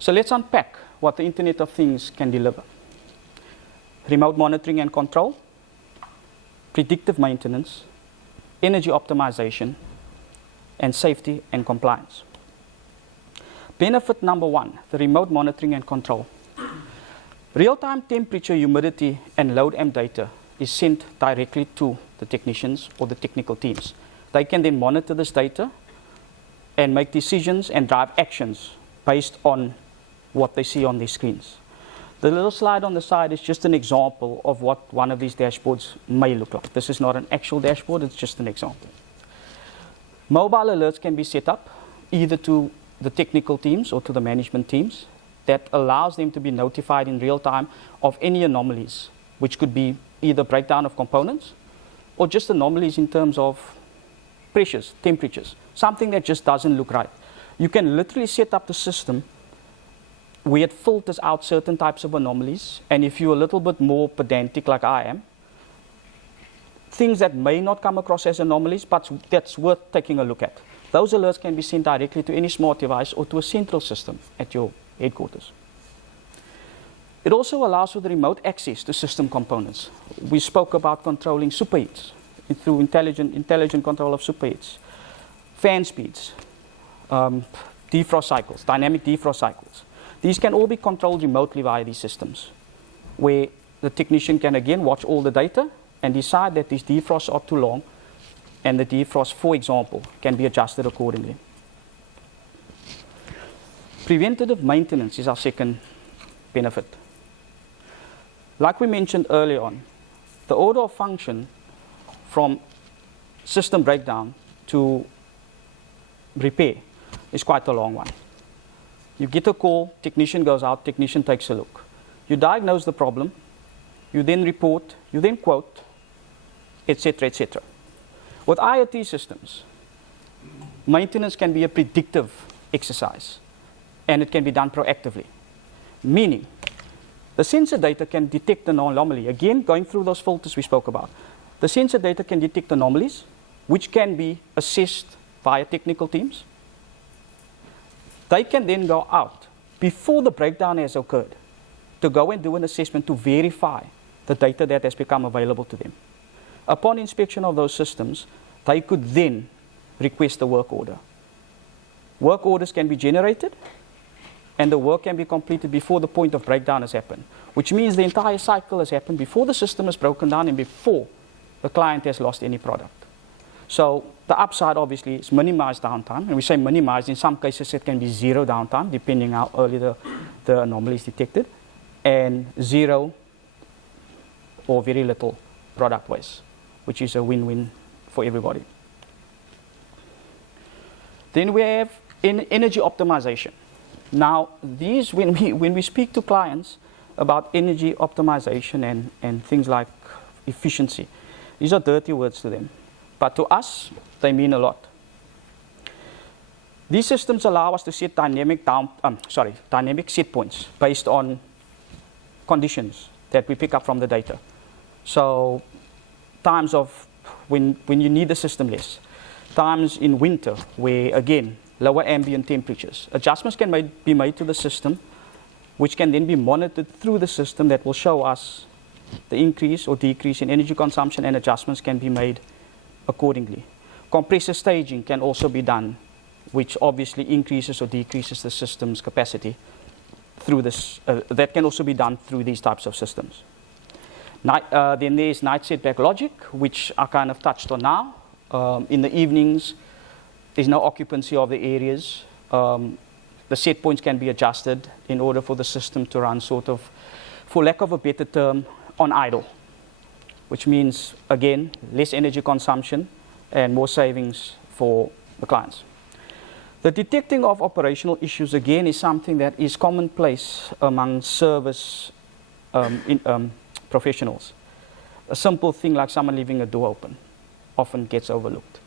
So let's unpack what the Internet of Things can deliver. Remote monitoring and control, predictive maintenance, energy optimization, and safety and compliance. Benefit number one, the remote monitoring and control. Real-time temperature, humidity, and load amp data is sent directly to the technicians or the technical teams. They can then monitor this data and make decisions and drive actions based on what they see on their screens. The little slide on the side is just an example of what one of these dashboards may look like. This is not an actual dashboard, it's just an example. Mobile alerts can be set up either to the technical teams or to the management teams. That allows them to be notified in real time of any anomalies, which could be either breakdown of components or just anomalies in terms of pressures, temperatures, something that just doesn't look right. You can literally set up the system where it filters out certain types of anomalies, and if you're a little bit more pedantic like I am, things that may not come across as anomalies, but that's worth taking a look at. Those alerts can be sent directly to any smart device or to a central system at your headquarters. It also allows for the remote access to system components. We spoke about controlling superheats through intelligent control of superheats, fan speeds, defrost cycles, dynamic defrost cycles. These can all be controlled remotely via these systems, where the technician can again watch all the data and decide that these defrosts are too long, and the defrost, for example, can be adjusted accordingly. Preventative maintenance is our second benefit. Like we mentioned earlier on, the order of function from system breakdown to repair is quite a long one. You get a call, technician goes out, technician takes a look. You diagnose the problem, you then report, you then quote, etc., etc. With IoT systems, maintenance can be a predictive exercise, and it can be done proactively. Meaning, the sensor data can detect an anomaly. Again, going through those filters we spoke about. The sensor data can detect anomalies, which can be assessed via technical teams. They can then go out before the breakdown has occurred to go and do an assessment to verify the data that has become available to them. Upon inspection of those systems, they could then request a work order. Work orders can be generated, and the work can be completed before the point of breakdown has happened, which means the entire cycle has happened before the system is broken down and before the client has lost any product. So the upside obviously is minimized downtime, and we say minimized, in some cases it can be zero downtime depending how early the anomaly is detected, and zero or very little product waste, which is a win-win for everybody. Then we have energy optimization. Now, these, when we speak to clients about energy optimization and things like efficiency, these are dirty words to them. But to us, they mean a lot. These systems allow us to set dynamic set points based on conditions that we pick up from the data. So times of when you need the system less, times in winter where, again, lower ambient temperatures. Adjustments can be made to the system, which can then be monitored through the system that will show us the increase or decrease in energy consumption, and adjustments can be made accordingly. Compressor staging can also be done, which obviously increases or decreases the system's capacity through this. That can also be done through these types of systems. Then there's night setback logic, which I kind of touched on now. In the evenings, there's no occupancy of the areas. The set points can be adjusted in order for the system to run sort of, for lack of a better term, on idle, which means, again, less energy consumption and more savings for the clients. The detecting of operational issues, again, is something that is commonplace among service professionals. A simple thing like someone leaving a door open often gets overlooked.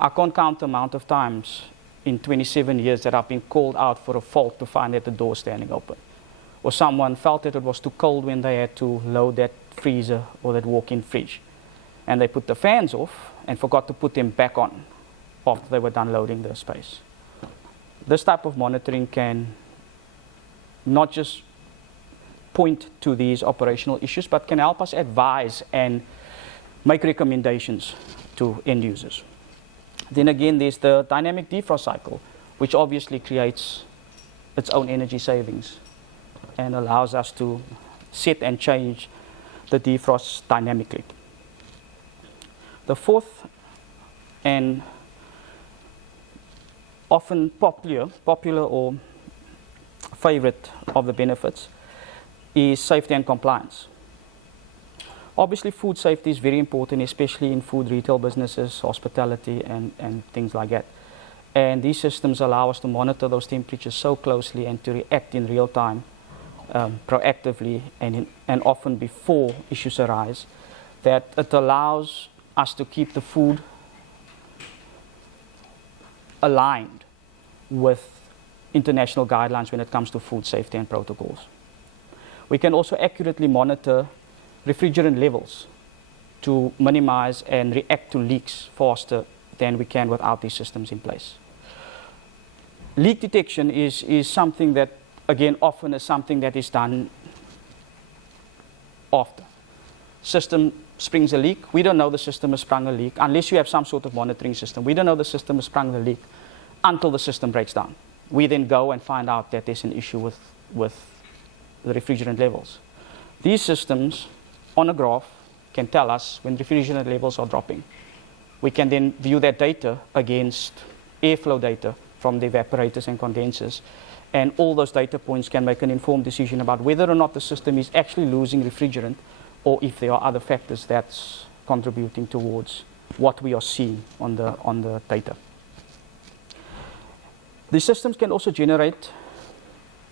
I can't count the amount of times in 27 years that I've been called out for a fault to find that the door is standing open. Or someone felt that it was too cold when they had to load that freezer or that walk-in fridge. And they put the fans off and forgot to put them back on after they were done loading the space. This type of monitoring can not just point to these operational issues, but can help us advise and make recommendations to end users. Then again, there's the dynamic defrost cycle, which obviously creates its own energy savings and allows us to set and change the defrost dynamically. The fourth and often popular or favorite of the benefits is safety and compliance. Obviously, food safety is very important, especially in food retail businesses, hospitality, and things like that. And these systems allow us to monitor those temperatures so closely and to react in real time, proactively, and often before issues arise, that it allows us to keep the food aligned with international guidelines when it comes to food safety and protocols. We can also accurately monitor refrigerant levels to minimize and react to leaks faster than we can without these systems in place. Leak detection is something that, again, often is something that is done after. System springs a leak. We don't know the system has sprung a leak unless you have some sort of monitoring system. We don't know the system has sprung the leak until the system breaks down. We then go and find out that there's an issue with the refrigerant levels. These systems on a graph can tell us when refrigerant levels are dropping. We can then view that data against airflow data from the evaporators and condensers, and all those data points can make an informed decision about whether or not the system is actually losing refrigerant, or if there are other factors that's contributing towards what we are seeing on the data. The systems can also generate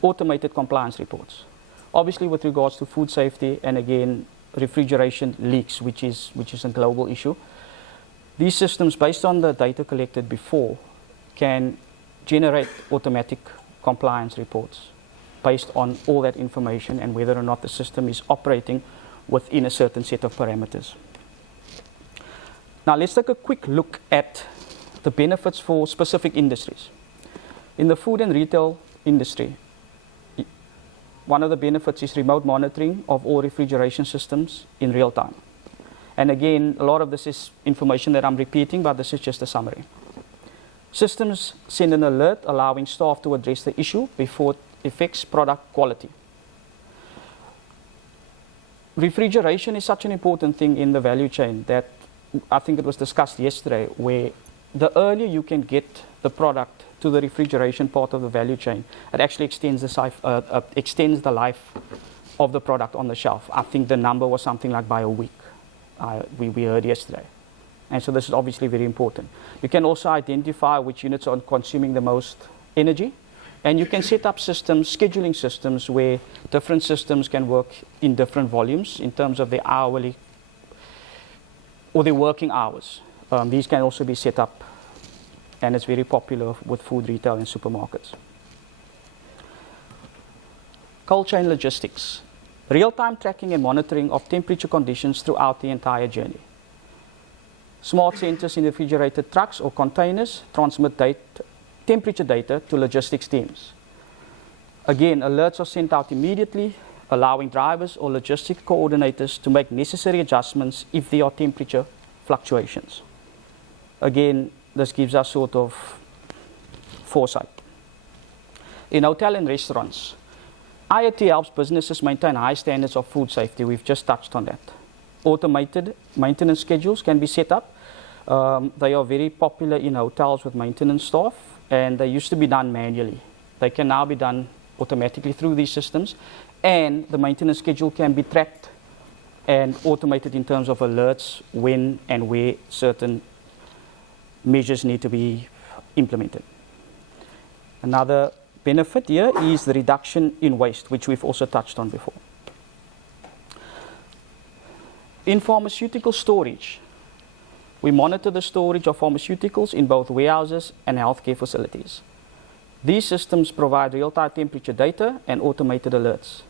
automated compliance reports. Obviously, with regards to food safety and, again, refrigeration leaks, which is a global issue, these systems, based on the data collected before, can generate automatic compliance reports based on all that information and whether or not the system is operating within a certain set of parameters. Now, let's take a quick look at the benefits for specific industries. In the food and retail industry, one of the benefits is remote monitoring of all refrigeration systems in real time. And again, a lot of this is information that I'm repeating, but this is just a summary. Systems send an alert allowing staff to address the issue before it affects product quality. Refrigeration is such an important thing in the value chain that I think it was discussed yesterday, where the earlier you can get the product to the refrigeration part of the value chain, it actually extends the life of the product on the shelf. I think the number was something like by a week, we heard yesterday. And so this is obviously very important. You can also identify which units are consuming the most energy, and you can set up systems, scheduling systems, where different systems can work in different volumes in terms of their hourly or their working hours. These can also be set up, and it's very popular with food retail and supermarkets. Cold chain logistics. Real-time tracking and monitoring of temperature conditions throughout the entire journey. Smart sensors in refrigerated trucks or containers transmit temperature data to logistics teams. Again, alerts are sent out immediately, allowing drivers or logistic coordinators to make necessary adjustments if there are temperature fluctuations. Again, this gives us sort of foresight. In hotel and restaurants, IoT helps businesses maintain high standards of food safety. We've just touched on that. Automated maintenance schedules can be set up. They are very popular in hotels with maintenance staff, and they used to be done manually. They can now be done automatically through these systems, and the maintenance schedule can be tracked and automated in terms of alerts when and where certain measures need to be implemented. Another benefit here is the reduction in waste, which we've also touched on before. In pharmaceutical storage, we monitor the storage of pharmaceuticals in both warehouses and healthcare facilities. These systems provide real-time temperature data and automated alerts.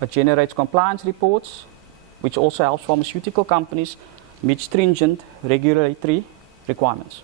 It generates compliance reports, which also helps pharmaceutical companies meet stringent regulatory requirements.